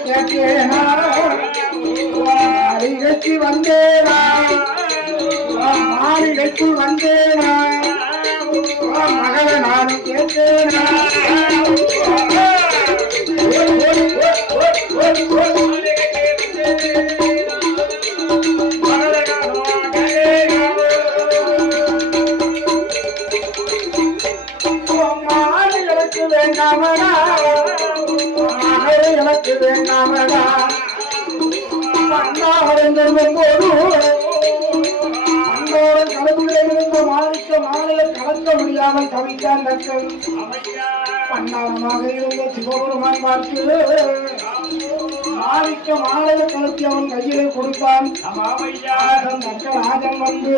நாளைய வந்தேனா மாளிகைக்கு வந்தேனா மகள நான் கேட்டேனா பன்னாரமாக இருந்த சிவபெருமான் பார்த்து மாணிக்க மாலையை கலத்தி அவன் கையிலே கொடுத்தான். ஆகம் வந்து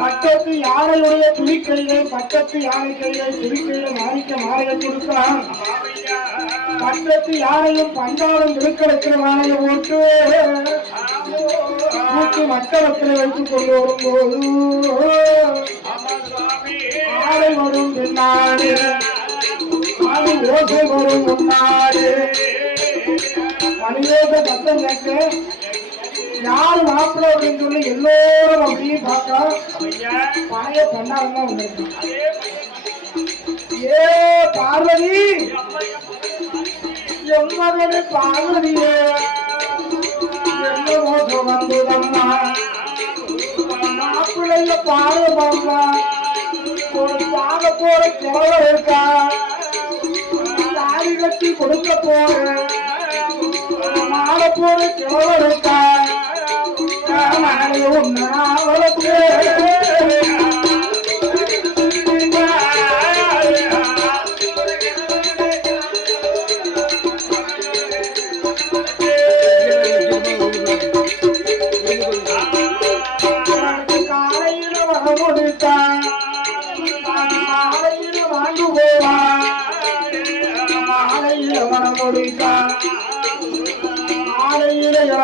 பட்டத்து யானையுடைய துணிக்கையிலே பட்டத்து யானை கையிலே துணிக்கையிலே மாணிக்க மாலையை கொடுத்தான். பட்டத்து யானையும் பஞ்சாலும் இருக்க மாலையை போட்டு கூட்டு மக்களத்தில் வைத்துக் கொண்டு வரும்போது ஆலை வரும் பின்னாடி ஆலை ஓசை வரும் முன்னாடு மணியோக சத்தம் கேட்க யார் மாப்பிள்ளை அப்படின்னு சொல்லி எல்லோரும் அப்படியே பார்த்தா பழைய பொண்ணாக வந்திருக்கு ஏ பார்வதி எம்மகனே பார்வதியே என்ன மோசம் வந்ததம்மா மாப்பிள்ளைய பாரு பாப்பா ஒரு பாக போற கிழவ இருக்கா? கட்டி கொடுக்க போற மாலை போற கிழவ இருக்கா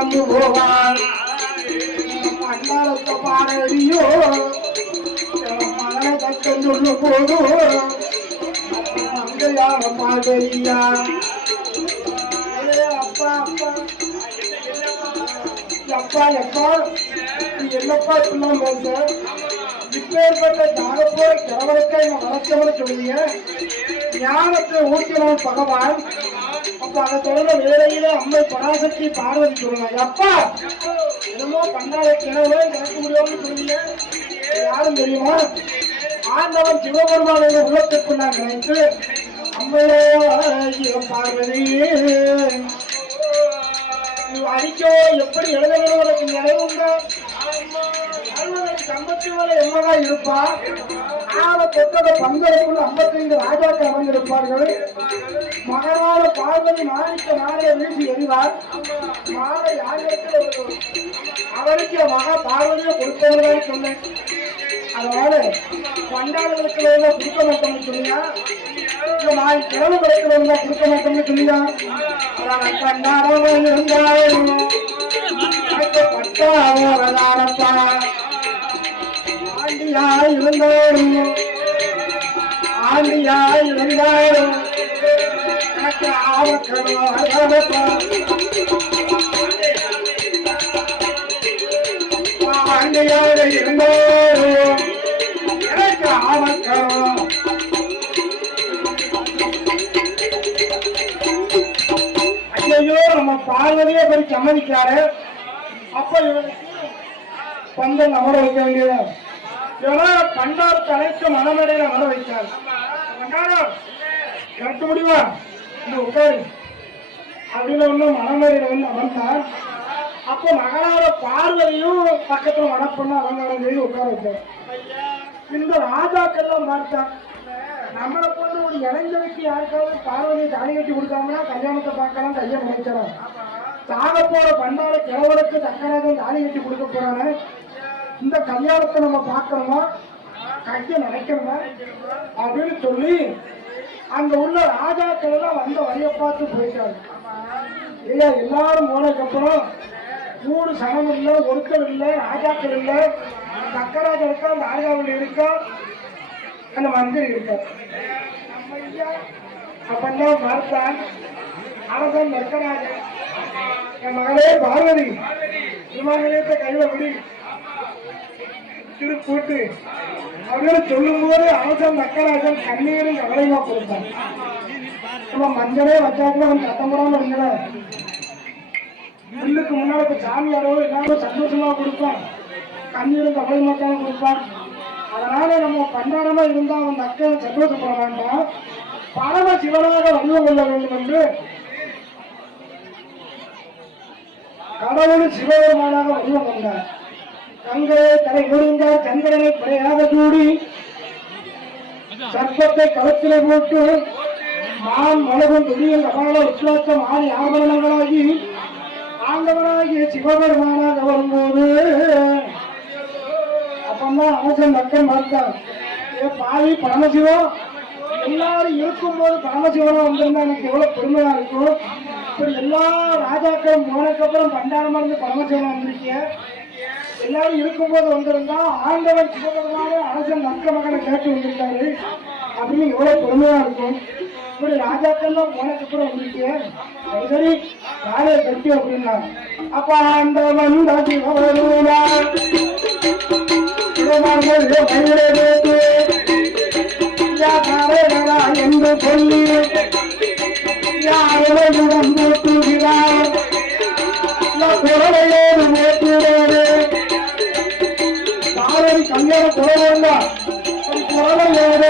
மாலையில இறந்து போவான் பண்டாரத்த பாடடியோ மகளை தக்கம் சொல்லும் போது மங்கையான பாடலியா அப்பா அப்பா. அப்பா எப்பா? என்னப்பா இப்படிலாம் பேச இப்பேற்பட்ட ஞானப்போர கிழவனுக்கா என்ன வளர்த்தவனு சொல்லுங்க ஞானத்தை ஊட்டினவன் பகவான். அப்ப அதை தொடர்ந்த வேலையில அம்மை பராசக்தி பார்வதி சொல்லுவாங்க அப்பா என்னமோ பண்டார கிழவனே நடக்க முடியும்னு சொல்லுங்க யாரும் தெரியுமா? ஆண்டவன் சிவபெருமான உள்ளத்துக்கு நான் நினைத்து அம்மையோ பார்வதி நீ அடிக்கோ எப்படி எழுதணும் உனக்கு நினைவு உண்டா? ஐம்பத்தி மேல எம்மதா இருப்பா. ஆன கொத்தத பந்தலுக்குள்ள ஐம்பத்தைந்து ராஜாக்கள் அமர்ந்திருப்பார்கள். மகனான பார்வதி மாணிக்க நாளைய வீசி எறிவார். மாலை யாருக்கு அவருக்கு மகா பார்வதியை கொடுத்தவர்கள் சொன்னேன். அதனால பண்டாளர்களுக்கு எல்லாம் கொடுக்க மாட்டோம்னு சொன்னியா இல்ல நாய் கிழமை கிடைக்கிறவங்க கொடுக்க மாட்டோம்னு சொன்னியா அதான் பண்டாரம் இருந்தாலும் பட்டாரப்பா ஆண்டியாய் இருந்தாலும் ஆண்டியாய் இருந்தாலும் எனக்கு ஆவக்கணும் ஆண்டியாக இருந்தாலும் எனக்கு ஆவக்கணும் ஐயோ நம்ம பார்வதியே போய் சம்மதிக்காரு அப்ப இவனுக்கு பந்தல் அமர வைக்க வேண்டியதா பண்டார் தலைக்கு மனமடையில அமர வைத்தார். கரெக்ட் முடியுமா இந்த உட்காரு. அப்படின்னு ஒண்ணு மனமடையில வந்து அமர்ந்தார். அப்போ மகனார பார்வதியும் பக்கத்துல மனப்பொண்ணு அலங்காரம் செய்து உட்கார இந்த ராஜாக்கெல்லாம் பார்த்தா நம்மளை போன்ற ஒரு இளைஞருக்கு யாருக்காவது பார்வதியை தாலி கட்டி கொடுக்காமனா கல்யாணத்தை பார்க்கலாம் கையை முடிச்சிடும் சாக போற பண்டார கிழவனுக்கு தக்கராக தாலி கட்டி கொடுக்க போறானே? இந்த கல்யாணத்தை நம்ம பார்க்கணுமா கையை நினைக்கணுமா அப்படின்னு சொல்லி அங்க உள்ள ராஜாக்கள் எல்லாம் வந்த வழியை பார்த்து போயிட்டாங்க. ஐயா எல்லாரும் போனதுக்கு அப்புறம் கூடு இல்லை ஒருத்தர் இல்லை ராஜாக்கள் இல்லை. சக்கராஜ் இருக்கா அந்த ஆகாவில் இருக்கா? அந்த மந்திரி இருக்கா நம்ம அப்பந்தான் மறுத்தான் அரசன் நெற்கராஜன் என் மகளே பார்வதி. விமானத்தை கையில விடி திரு கூட்டு அப்படின்னு சொல்லும்போது அரசன் நக்கராஜன் கண்ணீரும் கவலையுமா கொடுத்தான் நம்ம மஞ்சளே வச்சா அவன் சத்தம் போடாம இருந்தல புல்லுக்கு முன்னாடி சாமி சாமியாரோ எல்லாரும் சந்தோஷமா கொடுப்பான் கண்ணீரும் கவலையுமா தான் கொடுப்பான் அதனால நம்ம பண்டாரமா இருந்தா அவன் அக்கை சந்தோஷப்பட வேண்டாம் பரம சிவனாக வந்து கொள்ள வேண்டும் என்று கடவுள் சிவபெருமானாக வடிவம் கொண்டார் கங்கையை தலை முடிந்தார் சந்திரனை படையாக சூடி சர்ப்பத்தை களத்திலே போட்டு மான் மலகும் துணியில் கபால உத்லாசம் ஆதி ஆபரணங்களாகி ஆண்டவனாகிய சிவபெருமானாக வரும்போது அப்பந்தான் அவசரம் மக்கள் பார்த்தான் ஏ பாவி பரமசிவம் எல்லாரும் இருக்கும்போது பரமசிவனா வந்திருந்தா எனக்கு எவ்வளவு பெருமையா இருக்கும். இப்படி எல்லா ராஜாக்களும் போனதுக்கப்புறம் பண்டாரமா இருந்து பரமசிவனா வந்திருக்கீங்க எல்லாரும் இருக்கும்போது வந்திருந்தா ஆண்டவன் சிவபெருமான அரசன் நக்க மகனை கேட்டு வந்திருக்காரு. அப்படின்னு எவ்வளவு பெருமையா இருக்கும். இப்படி ராஜாக்கள்லாம் போனதுக்கப்புறம் வந்திருக்கீங்க சரி, சரி காலையை கட்டி அப்படின்னா அப்ப ஆண்டவன் என்று சொல்லி யாரும்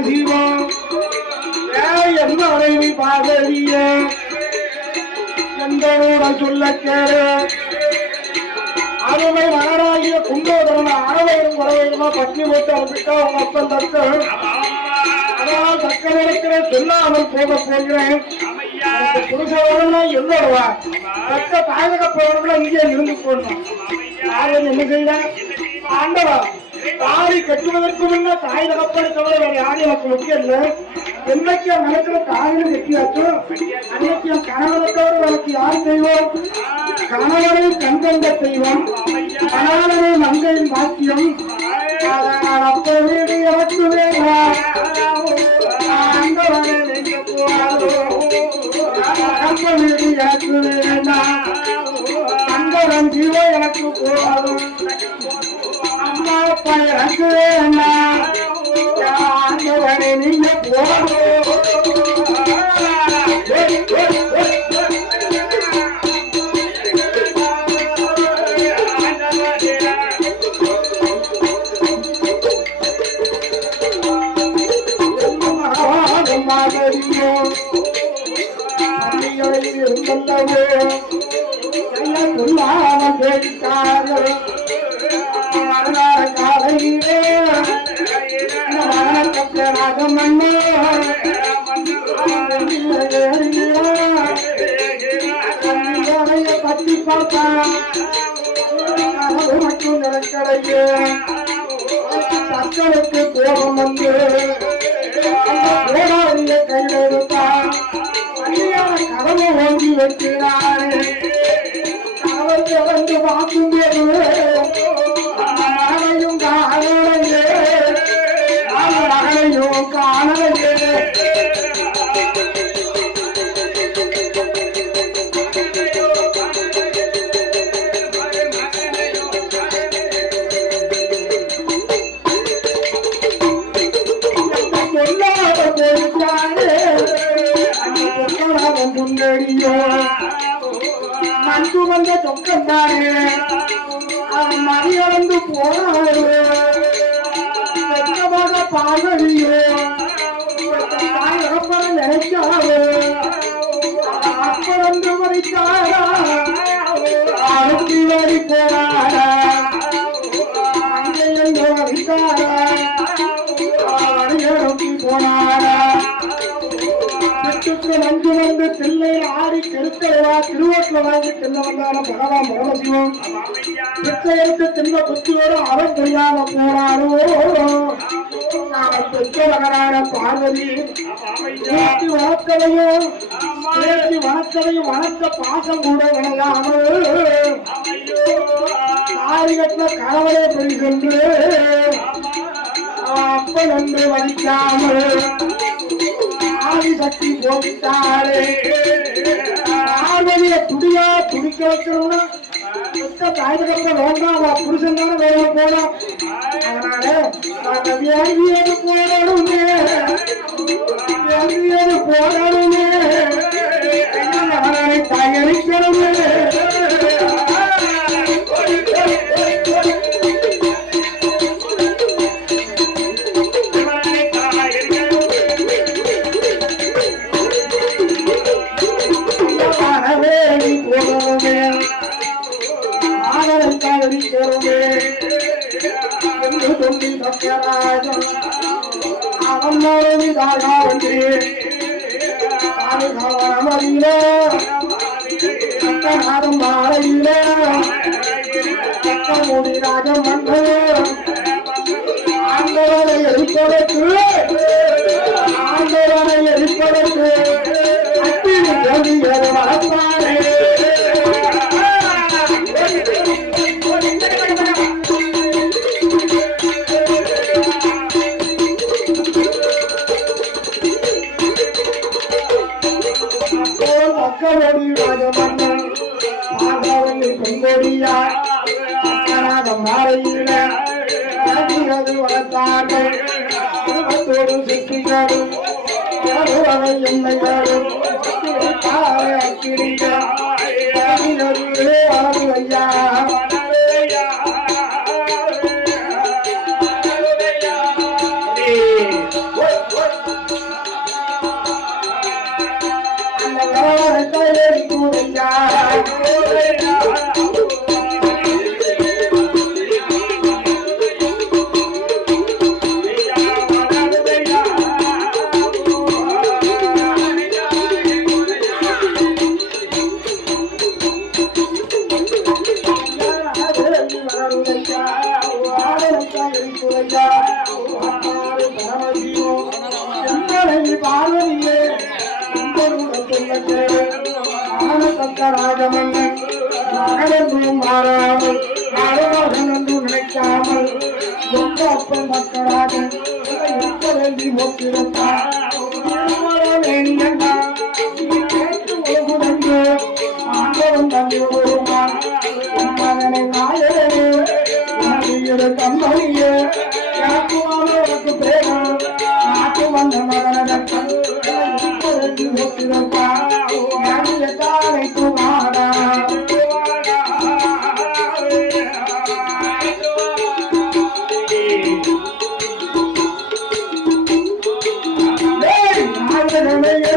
பார்த்தாரு பரமசிவம் ஏன் என்ன எந்த ஊரை சொல்ல கேளு? அருமை மகனாகிய குண்டோதரன் அறவையும் குறவையுமா பற்றி போட்டு அனுப்பிட்டா உங்க அப்பன் தக்க அதனால் தக்க நேரத்திலே சொல்லாமல் போக போகிறேன். எனக்கு புருஷ வேணும்னா என்னோடவா தக்க பாதக இங்கே இருந்து போடணும். என்ன செய்ய ஆண்டவா தாலி கட்டுவதற்கு முன்ன தாய் தகப்பனை தவிர வேற யாரும் எனக்கு முக்கியம் இல்லை என்னைக்கு என் மனசுல தாயில கட்டியாச்சோ அன்னைக்கு என் கணவனை தவிர எனக்கு யார் செய்வோம் கணவனை கண்கண்ட செய்வோம் கணவனை மங்கையின் பாக்கியம் அப்ப வீடு எனக்கு வேண்டாம் அப்ப வீடு எனக்கு ஜீவோ எனக்கு அம்மா பத்தி பார்த்தா மட்டும் நிலக்கடையே மக்களுக்கு கோபம் வந்து போராடிய கடமை ஓங்கி வைக்கிறாரே வந்து பார்க்கும்போது போது காணவே மந்து வந்த தொக்கம் தானே மறியளந்து போனாரு பார்வையே அப்பறம் அப்பறந்து மறித்தாரா அழுத்தி வரி போனாரா அங்கே மறித்தாரா போனாரா நஞ்சு வந்து தில்லை ஆடி தெருக்கலைவா திருவோட்டில் வாங்கி தின்ன வந்தான பகவான் பரமசிவம் பிச்சை எடுத்து தின்ன புத்தியோடு அவன் தெரியாம போனாரோ நான் பெற்ற மகனான பார்வதி ஊட்டி வளர்க்கவையும் பேசி வளர்க்கவையும் வளர்க்க பாசம் கூட விளையாமல் தாரிகத்துல கணவனே பெறுகின்ற அப்பன் என்று வதிக்காமல் ஆதி சக்தி போட்டாளே பார்வதிய துடியா துடிக்க வைக்கணும்னா மொத்த தாய்தகப்ப வேண்டாம் அவ புருஷன் தானே வேலை போனோம் அதனால வியாதியது போடணுமே வியாதியது போடணுமே தயாரிக்கணுமே அவன் மனைவி தாயா வந்து பாதுகாவலமல்ல சத்தநாதம் மாலையில சத்தமுடி ராஜம் வந்து ஆண்டவனை எரிப்பதற்கு ஆண்டவனை எரிப்பதற்கு அந்த கரவரத்தை சொந்த அப்பன் மக்களாக இருக்க வேண்டி ஒப்பிருப்பார் ஆண்டவன் தந்தை ஒருமான் மகனை நாயகனே உனது 没人没人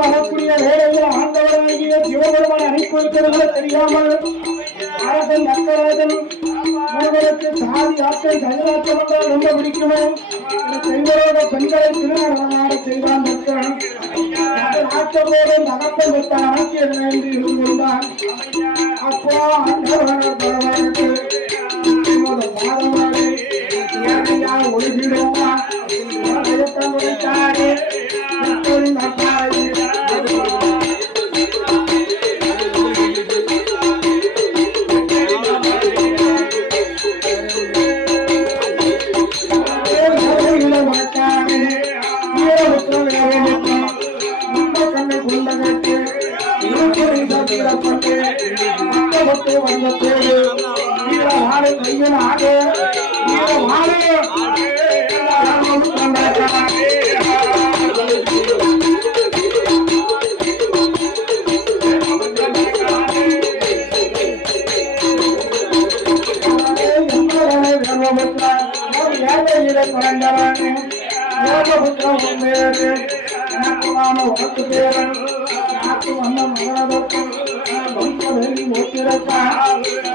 வரக்கூடிய வேலையில் ஆண்டவராகிய சிவபெருமான் அனுப்பி தெரியாமல் அரசன் நக்கராஜன் ஒருவருக்கு சாதி யாத்திரை கைலாட்டம் என்றால் ரொம்ப பிடிக்குமோ? பெண்களோட பெண்களை திருமணமாக செய்தான் மக்கள். ஆற்றலோடு தகப்பன் பெற்ற அமைச்சர் வேண்டி இருந்து கொண்டான்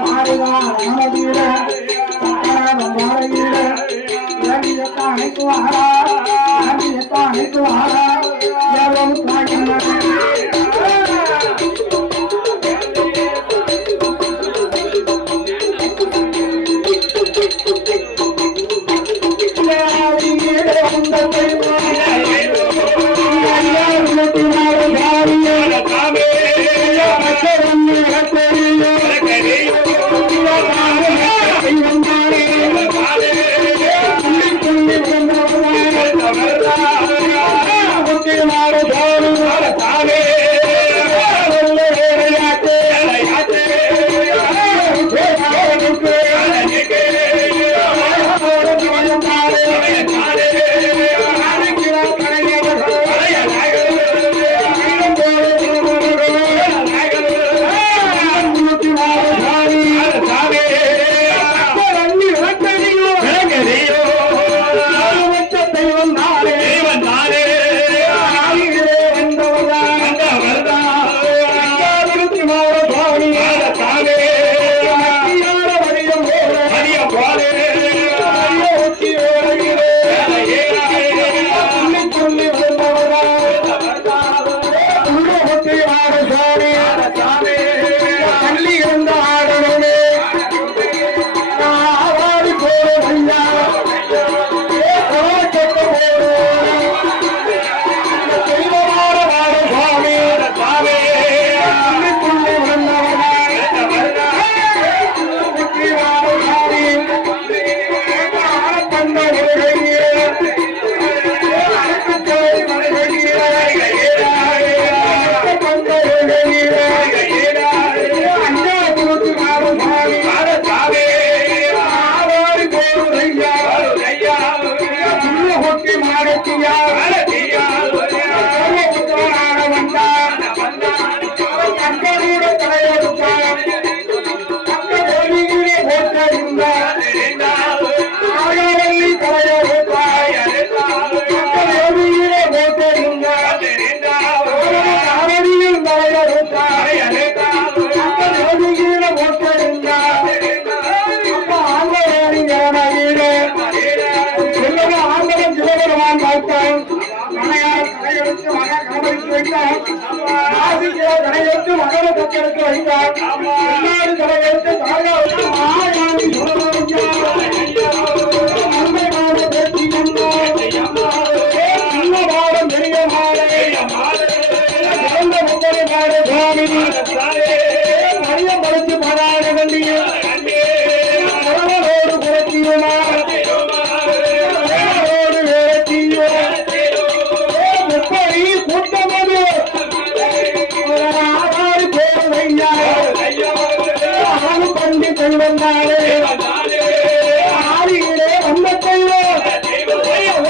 ஆடுவார் மனதீர தாராள மாறீர توهان توهان جي அழகியால் அழகியால் பறித்து